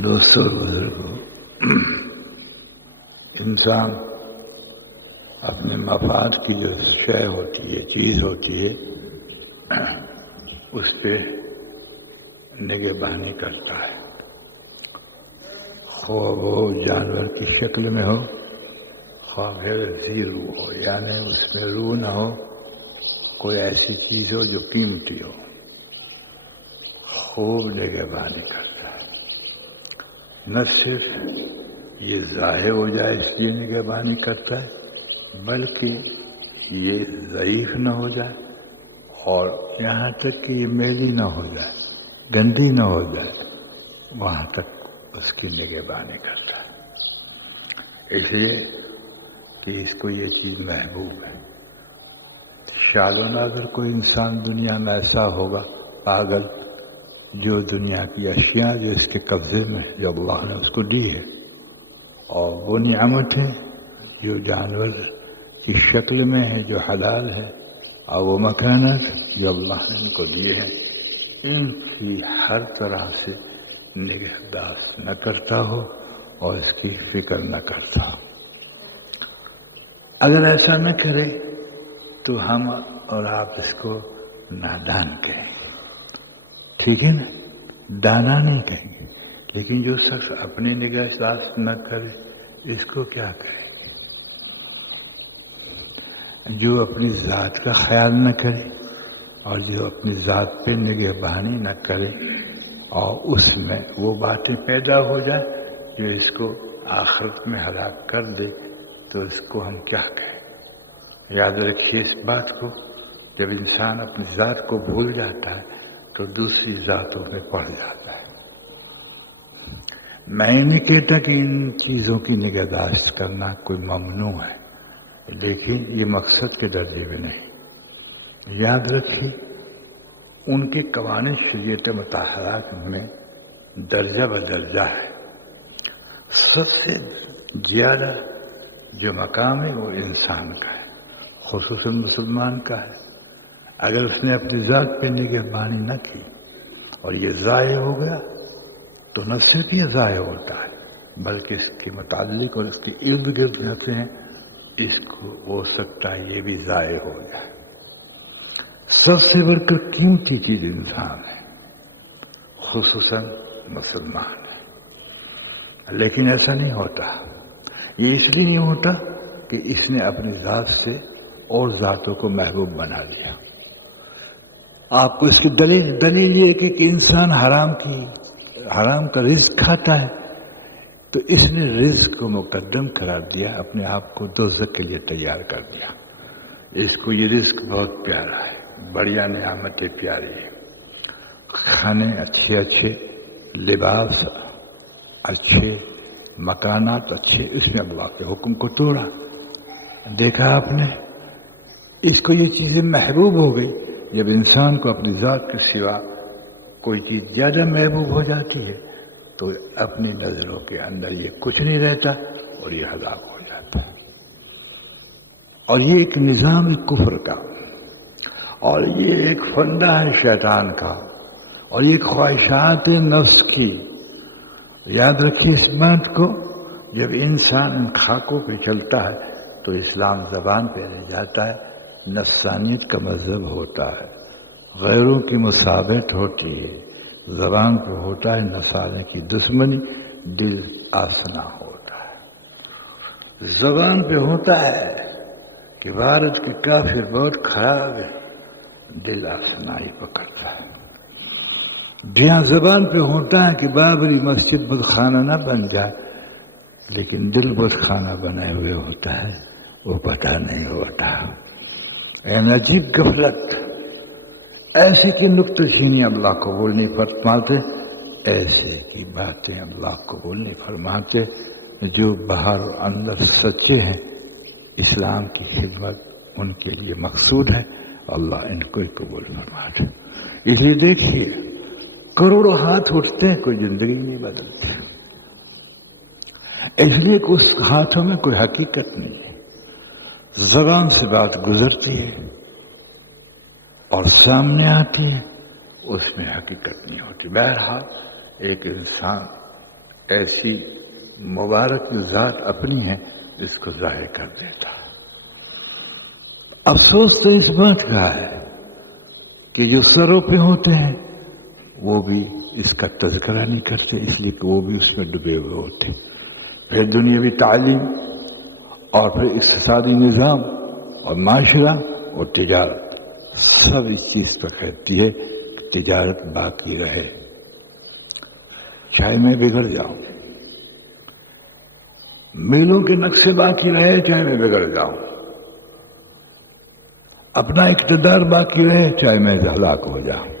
دوستوں بزرگوں، انسان اپنے مفاد کی جو شے ہوتی ہے، چیز ہوتی ہے، اس پہ نگہبانی کرتا ہے، خواہ وہ جانور کی شکل میں ہو، خواہ غیر ذی روح ہو، یعنی اس میں روح نہ ہو، کوئی ایسی چیز ہو جو قیمتی ہو، خوب نگہبانی کرتا ہے۔ نہ صرف یہ ضائع ہو جائے اس لیے نگہبانی کرتا ہے، بلکہ یہ ضعیف نہ ہو جائے اور یہاں تک کہ یہ میلی نہ ہو جائے، گندی نہ ہو جائے، وہاں تک اس کی نگہبانی کرتا ہے، اس لیے کہ اس کو یہ چیز محبوب ہے۔ شال و نادر کوئی انسان دنیا میں ایسا ہوگا پاگل جو دنیا کی اشیاء جو اس کے قبضے میں جو اللہ نے اس کو دی ہے، اور وہ نعمتیں جو جانور کی شکل میں ہے جو حلال ہے، اور وہ مکانات جو اللہ نے ان کو دیے ہیں، ان کی ہر طرح سے نگہداشت نہ کرتا ہو اور اس کی فکر نہ کرتا ہو۔ اگر ایسا نہ کرے تو ہم اور آپ اس کو نادان کہیں گے، ٹھیک ہے نا؟ دانا نہیں کہیں گے، لیکن جو شخص اپنی نگہداشت نہ کرے اس کو کیا کہیں گے؟ جو اپنی ذات کا خیال نہ کرے اور جو اپنی ذات پہ نگہبانی نہ کرے اور اس میں وہ باتیں پیدا ہو جائیں جو اس کو آخرت میں ہلاک کر دے، تو اس کو ہم کیا کہیں؟ یاد رکھیے اس بات کو، جب انسان اپنی ذات کو بھول جاتا ہے تو دوسری ذاتوں میں پڑ جاتا ہے۔ میں نہیں کہتا کہ ان چیزوں کی نگہداشت کرنا کوئی ممنوع ہے، لیکن یہ مقصد کے درجے میں نہیں۔ یاد رکھیے ان کے قوانین شریعت مطہرہ میں درجہ بدرجہ ہے۔ سب سے زیادہ جو مقام ہے وہ انسان کا ہے، خصوصاً مسلمان کا ہے۔ اگر اس نے اپنی ذات پہ نگہبانی نہ کی اور یہ ضائع ہو گیا تو نہ صرف یہ ضائع ہوتا ہے بلکہ اس کے متعلق اور اس کے ارد گرد رہتے ہیں، اس کو ہو سکتا ہے یہ بھی ضائع ہو جائے۔ سب سے بڑھ کر قیمتی چیز انسان ہے، خصوصاً مسلمان ہے، لیکن ایسا نہیں ہوتا۔ یہ اس لیے نہیں ہوتا کہ اس نے اپنی ذات سے اور ذاتوں کو محبوب بنا لیا۔ آپ کو اس کی دلیل یہ ہے کہ انسان حرام کا رزق کھاتا ہے، تو اس نے رزق کو مقدم قرار دیا، اپنے آپ کو دوزخ کے لیے تیار کر دیا۔ اس کو یہ رزق بہت پیارا ہے، بڑھیا نعمتیں پیاری ہے، کھانے اچھے، لباس اچھے، مکانات اچھے، اس میں اللہ کے حکم کو توڑا۔ دیکھا آپ نے، اس کو یہ چیزیں محبوب ہو گئی۔ جب انسان کو اپنی ذات کے سوا کوئی چیز زیادہ محبوب ہو جاتی ہے تو اپنی نظروں کے اندر یہ کچھ نہیں رہتا اور یہ ہلاک ہو جاتا ہے۔ اور یہ ایک نظام ہے کفر کا، اور یہ ایک فندہ ہے شیطان کا، اور یہ خواہشات نفس کی۔ یاد رکھیے اس بات کو، جب انسان ان خاکوں پہ چلتا ہے تو اسلام زبان پہ رہ جاتا ہے، نفسانیت کا مذہب ہوتا ہے، غیروں کی مساوات ہوتی ہے، زبان پہ ہوتا ہے نصارے کی دشمنی، دل آسنا ہوتا ہے۔ زبان پہ ہوتا ہے کہ بھارت کے کافر بہت خراب ہے، دل آسنائی پکڑتا ہے۔ جہاں زبان پہ ہوتا ہے کہ بابری مسجد بت خانہ نہ بن جائے، لیکن دل بت خانہ بنائے ہوئے ہوتا ہے، وہ پتہ نہیں ہوتا۔ عجیب غفلت، ایسے کی نکتہ چینی اللہ قبول نہیں فرماتے، ایسے کی باتیں اللہ قبول نہیں فرماتے۔ جو باہر اور اندر سچے ہیں، اسلام کی خدمت ان کے لیے مقصود ہے، اللہ ان کو ہی قبول فرماتے۔ اس لیے دیکھیے کروڑوں ہاتھ اٹھتے ہیں، کوئی زندگی نہیں بدلتی، اس لیے کہ اس ہاتھوں میں کوئی حقیقت نہیں ہے۔ زبان سے بات گزرتی ہے اور سامنے آتی ہے، اس میں حقیقت نہیں ہوتی۔ بہرحال ایک انسان ایسی مبارک ذات اپنی ہے اس کو ظاہر کر دیتا ہے۔ افسوس تو اس بات کا ہے کہ جو سروں پہ ہوتے ہیں وہ بھی اس کا تذکرہ نہیں کرتے، اس لیے کہ وہ بھی اس میں ڈوبے ہوئے ہوتے۔ پھر دنیاوی تعلیم اور پھر اقتصادی نظام اور معاشرہ اور تجارت سب اس چیز پر کہتی ہے کہ تجارت باقی رہے، چاہے میں بگڑ جاؤں، میلوں کے نقشے باقی رہے چاہے میں بگڑ جاؤں، اپنا اقتدار باقی رہے چاہے میں ہلاک ہو جاؤں۔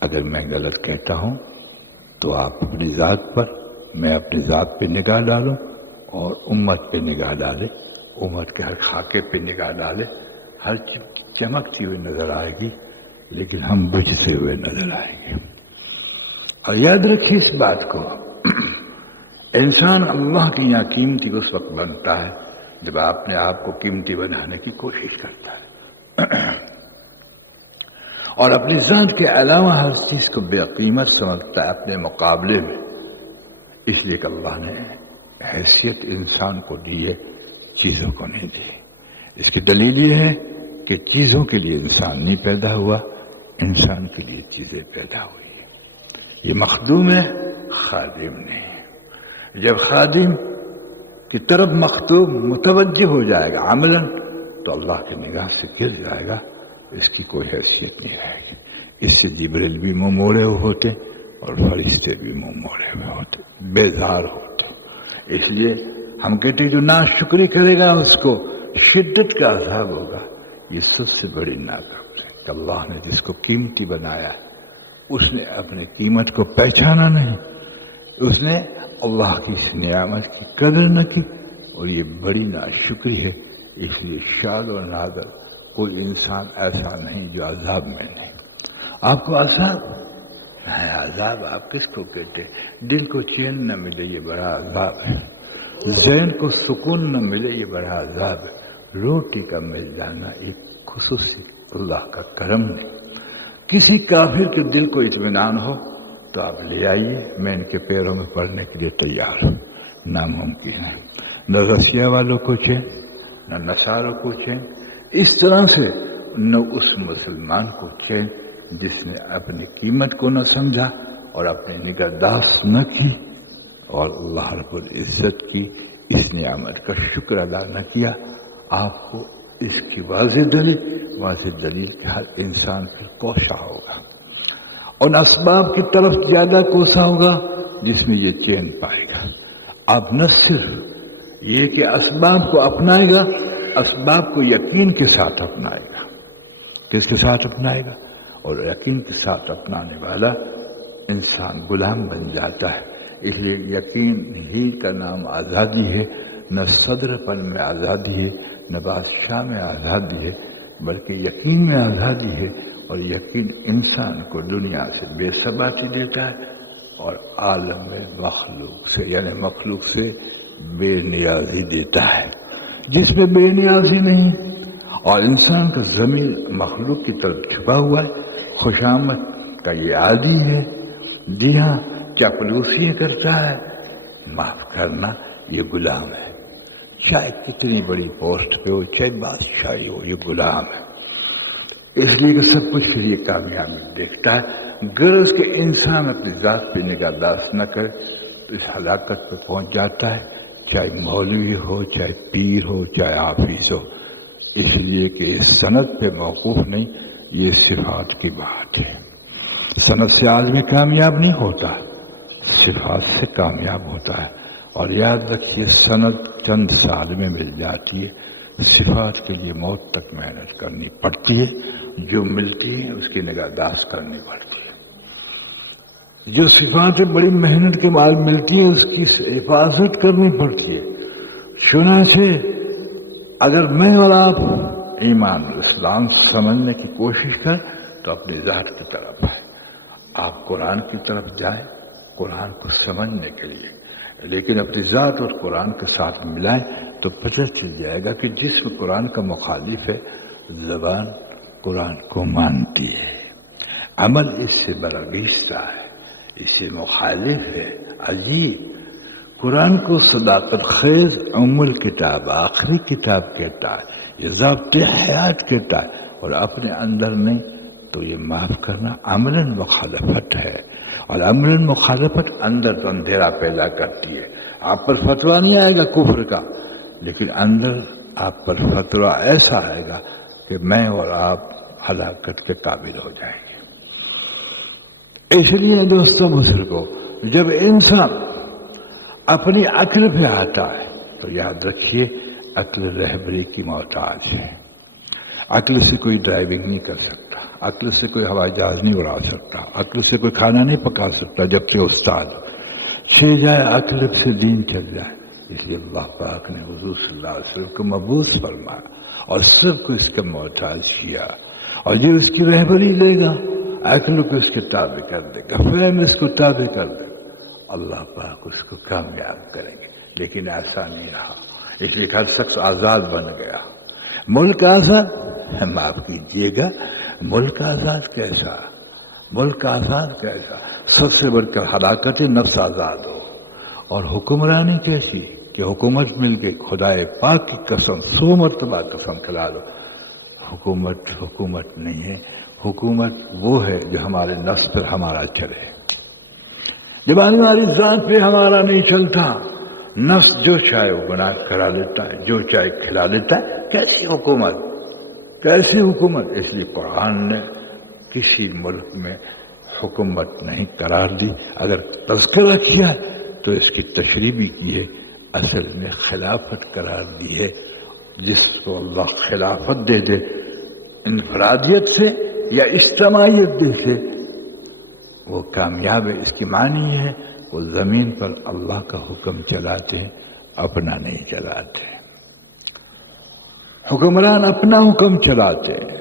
اگر میں غلط کہتا ہوں تو آپ اپنی ذات پر، میں اپنی ذات پہ نگاہ ڈالوں اور امت پہ نگاہ ڈالے، امت کے ہر خاکے پہ نگاہ ڈالے، ہر چمکتی ہوئی نظر آئے گی لیکن ہم بجھتے ہوئے نظر آئیں گے۔ اور یاد رکھیے اس بات کو، انسان اللہ کی یہاں قیمتی اس وقت بنتا ہے جب اپنے آپ کو قیمتی بنانے کی کوشش کرتا ہے اور اپنی ذات کے علاوہ ہر چیز کو بے قیمت سمجھتا ہے اپنے مقابلے میں۔ اس لیے کہ اللہ نے حیثیت انسان کو دی ہے، چیزوں کو نہیں دی۔ اس کی دلیل یہ ہے کہ چیزوں کے لیے انسان نہیں پیدا ہوا، انسان کے لیے چیزیں پیدا ہوئی ہیں۔ یہ مخدوم ہے، خادم نہیں۔ جب خادم کی طرف مخدوم متوجہ ہو جائے گا عملاً تو اللہ کی نگاہ سے گر جائے گا، اس کی کوئی حیثیت نہیں رہے گی۔ اس سے جبریل بھی منہ موڑے ہوتے اور فرشتے بھی منہ موڑے ہوئے ہوتے، بیزار ہوتے۔ اس لیے ہم کہتے جو ناشکری کرے گا اس کو شدت کا عذاب ہوگا۔ یہ سب سے بڑی ناکامی ہے کہ اللہ نے جس کو قیمتی بنایا ہے اس نے اپنی قیمت کو پہچانا نہیں، اس نے اللہ کی اس نعمت کی قدر نہ کی، اور یہ بڑی ناشکری ہے۔ اس لیے شاد و نادر کوئی انسان ایسا نہیں جو عذاب میں نہیں۔ آپ کو عذاب ہے، عذاب آپ کس کو کہتے ہیں؟ دل کو چین نہ ملے یہ بڑا عذاب ہے، ذہن کو سکون نہ ملے یہ بڑا عذاب ہے۔ روٹی کا مل جانا ایک خصوصی اللہ کا کرم نہیں۔ کسی کافر کے دل کو اطمینان ہو تو آپ لے آئیے، میں ان کے پیروں میں پڑنے کے لیے تیار ہوں۔ ناممکن ہے، نہ رسیا والوں کو چین، نہ نصاروں کو چین، اس طرح سے نہ اس مسلمان کو چین جس نے اپنی قیمت کو نہ سمجھا اور اپنی نگہداشت نہ کی اور اللہ رب العزت کی اس نعمت کا شکر ادا نہ کیا۔ آپ کو اس کی واضح دلیل کہ ہر انسان پھر کوشاں ہوگا، اور اسباب کی طرف زیادہ کوسا ہوگا جس میں یہ چین پائے گا۔ اب نہ صرف یہ کہ اسباب کو اپنائے گا، اسباب کو یقین کے ساتھ اپنائے گا۔ کس کے ساتھ اپنائے گا؟ اور یقین کے ساتھ اپنانے والا انسان غلام بن جاتا ہے۔ اس لیے یقین ہی کا نام آزادی ہے، نہ صدر پن میں آزادی ہے، نہ بادشاہ میں آزادی ہے، بلکہ یقین میں آزادی ہے۔ اور یقین انسان کو دنیا سے بے ثباتی دیتا ہے اور عالم میں مخلوق سے یعنی مخلوق سے بے نیازی دیتا ہے۔ جس میں بے نیازی نہیں اور انسان کا ضمیر مخلوق کی طرف چھپا ہوا ہے، خوشامد کا یہ عادی ہے، جی ہاں چاپلوسیاں کرتا ہے، معاف کرنا یہ غلام ہے۔ چاہے کتنی بڑی پوسٹ پہ ہو، چاہے بادشاہی ہو، یہ غلام ہے۔ اس لیے کہ سب کچھ پھر یہ کامیابی دیکھتا ہے۔ غرض کہ انسان اپنی ذات پہ نگہداشت نہ کرے تو اس ہلاکت پہ پہنچ جاتا ہے، چاہے مولوی ہو، چاہے پیر ہو، چاہے حافظ ہو۔ اس لیے کہ اس سند پہ موقوف نہیں، یہ صفات کی بات ہے۔ سند سے آدمی کامیاب نہیں ہوتا، صفات سے کامیاب ہوتا ہے۔ اور یاد رکھیے سند چند سال میں مل جاتی ہے، صفات کے لیے موت تک محنت کرنی پڑتی ہے۔ جو ملتی ہے اس کی نگہداشت کرنی پڑتی ہے۔ جو صفات بڑی محنت کے بعد ملتی ہے اس کی حفاظت کرنی پڑتی ہے۔ چنانچہ اگر میں اور آپ ایمان اسلام سمجھنے کی کوشش کریں تو اپنی ذات کی طرف ہے، آپ قرآن کی طرف جائیں قرآن کو سمجھنے کے لیے، لیکن اپنی ذات اور قرآن کے ساتھ ملائیں تو پتہ چل جائے گا کہ جسم قرآن کا مخالف ہے، زبان قرآن کو مانتی ہے، عمل اس سے برگیزتا ہے۔ اسے مخالف ہے. عجیب. قرآن کو صداقت خیز الکتاب آخری کتاب کہتا ہے, یہ ضابط حیات کہتا ہے, اور اپنے اندر میں تو یہ معاف کرنا عملاً مخالفت ہے. اور عملاً مخالفت اندر تو اندھیرا پیدا کرتی ہے. آپ پر فتویٰ نہیں آئے گا کفر کا, لیکن اندر آپ پر فتویٰ ایسا آئے گا کہ میں اور آپ ہلاکت کے قابل ہو جائیں گے. اس لیے دوستو بزرگوں, جب انسان اپنی عقل پہ آتا ہے تو یاد رکھیے عقل رہبری کی محتاج ہے. عقل سے کوئی ڈرائیونگ نہیں کر سکتا, عقل سے کوئی ہوائی جہاز نہیں اڑا سکتا, عقل سے کوئی کھانا نہیں پکا سکتا جب سے استاد چھے جائے عقل سے دین چل جائے. اس لیے اللہ پاک نے حضور صلی اللہ علیہ وسلم کو مبعوث فرمایا اور سب کو اس کا محتاج کیا, اور جو اس کی رہبری لے گا عقل کو اس کے تابع کر دے گا, فہم اس کو تابع کر دے گا, اللہ پاک اس کو کامیاب کریں گے. لیکن ایسا نہیں رہا, اس لیے ہر شخص آزاد بن گیا. ملک آزاد, معاف کیجیے گا, ملک آزاد کیسا, ملک آزاد کیسا؟ سب سے بڑھ کر ہلاکت نفس آزاد ہو. اور حکمرانی کیسی کہ حکومت مل گئی, خدائے پاک کی قسم 100 مرتبہ قسم کھلا دو, حکومت نہیں ہے. حکومت وہ ہے جو ہمارے نفس پر ہمارا چلے. جب ہماری ذات پہ ہمارا نہیں چلتا, نفس جو چاہے وہ گناہ کرا لیتا ہے, جو چاہے کھلا لیتا ہے. کیسی حکومت, کیسی حکومت؟ اس لیے قرآن نے کسی ملک میں حکومت نہیں قرار دی. اگر تذکرہ کیا تو اس کی تشریح بھی کی ہے, اصل میں خلافت قرار دی ہے. جس کو اللہ خلافت دے دے انفرادیت سے یا اجتماعیت سے وہ کامیاب ہے. اس کی معنی ہے وہ زمین پر اللہ کا حکم چلاتے ہیں, اپنا نہیں چلاتے. حکمران اپنا حکم چلاتے ہیں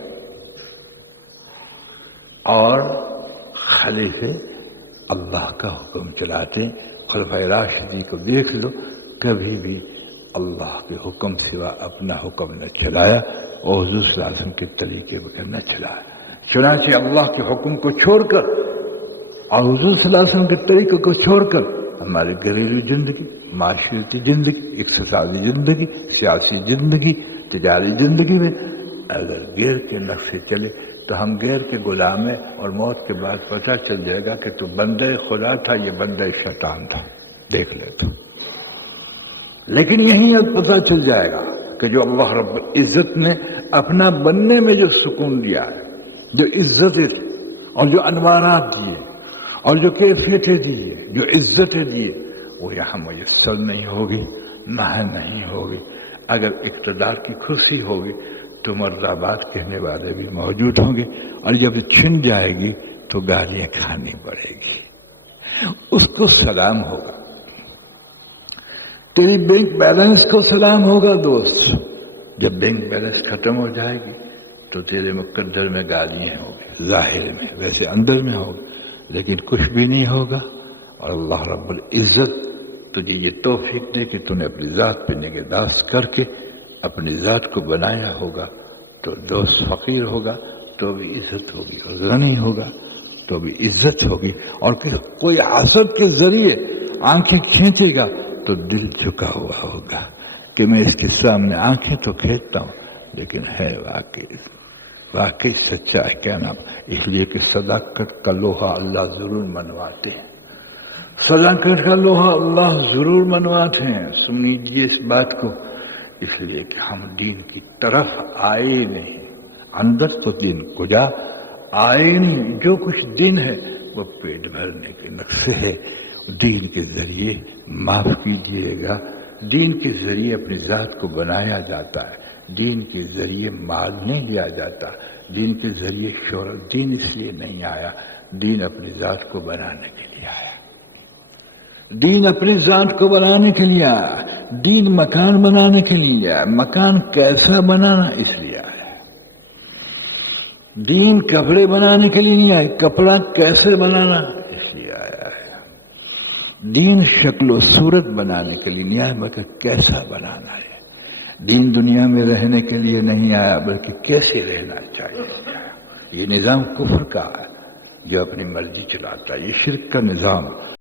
اور خلیفے اللہ کا حکم چلاتے ہیں. خلفائے راشدین کو دیکھ لو, کبھی بھی اللہ کے حکم سوا اپنا حکم نہ چلایا, اور حضور صلی اللہ علیہ وسلم کے طریقے بغیر نہ چلایا. چنانچہ اللہ کے حکم کو چھوڑ کر اور حضور صلی اللہ علیہ وسلم کے طریقے کو چھوڑ کر ہماری گھریلو زندگی, معاشرتی زندگی, اقتصادی زندگی, سیاسی زندگی, تجاری زندگی میں اگر غیر کے نقشے چلے تو ہم غیر کے غلام ہیں, اور موت کے بعد پتہ چل جائے گا کہ تو بندہ خدا تھا, یہ بندہ شیطان تھا. دیکھ لے تو. لیکن یہیں اب پتہ چل جائے گا کہ جو اللہ رب العزت نے اپنا بننے میں جو سکون دیا ہے, جو عزت اور جو انوارات دیے اور جو کیفیتیں دیے, جو عزتیں دیے, وہ یہاں میسر نہیں ہوگی, نہیں ہوگی. اگر اقتدار کی کرسی ہوگی تو مرد آباد کہنے والے بھی موجود ہوں گے, اور جب چھن جائے گی تو گالیاں کھانی پڑے گی. اس کو سلام ہوگا, تیری بینک بیلنس کو سلام ہوگا دوست. جب بینک بیلنس ختم ہو جائے گی تو تیرے مقدر میں گالیاں ہوگی, ظاہر میں, ویسے اندر میں ہوگی, لیکن کچھ بھی نہیں ہوگا. اور اللہ رب العزت تجھے یہ توفیق دے کہ تو نے اپنی ذات پہ نگہداشت کر کے اپنی ذات کو بنایا ہوگا, تو دوست فقیر ہوگا تو بھی عزت ہوگی, اور غنی ہوگا تو بھی عزت ہوگی. اور کوئی حسد کے ذریعے آنکھیں کھینچے گا تو دل جھکا ہوا ہوگا کہ میں اس کے سامنے آنکھیں تو کھینچتا ہوں, لیکن ہے واقعی سچا ہے کیا نام. اس لیے کہ صداقت کا لوہا اللہ ضرور منواتے ہیں, صداقت کا لوہا اللہ ضرور منواتے ہیں. سن لیجیے اس بات کو, اس لیے کہ ہم دین کی طرف آئے نہیں, اندر تو دین کجا آئے نہیں. جو کچھ دین ہے وہ پیٹ بھرنے کے نقشے ہے. دین کے ذریعے معاف کیجیے گا, دین کے ذریعے اپنی ذات کو بنایا جاتا ہے, دین کے ذریعے مال نہیں لیا جاتا, دین کے ذریعے شہرت. دین اس لیے نہیں آیا, دین اپنی ذات کو بنانے کے لیے آیا, دین اپنی ذات کو بنانے کے لیے آیا, دین مکان بنانے کے لیے آیا. مکان کیسا بنانا اس لیے آیا. دین کپڑے بنانے کے لیے نہیں آئے, کپڑا کیسے بنانا اس لیے آیا ہے. دین شکل و صورت بنانے کے لیے نہیں آیا, بلکہ کیسا بنانا ہے. دین دنیا میں رہنے کے لیے نہیں آیا, بلکہ کیسے رہنا چاہیے. یہ نظام کفر کا ہے, جو اپنی مرضی چلاتا ہے. یہ شرک کا نظام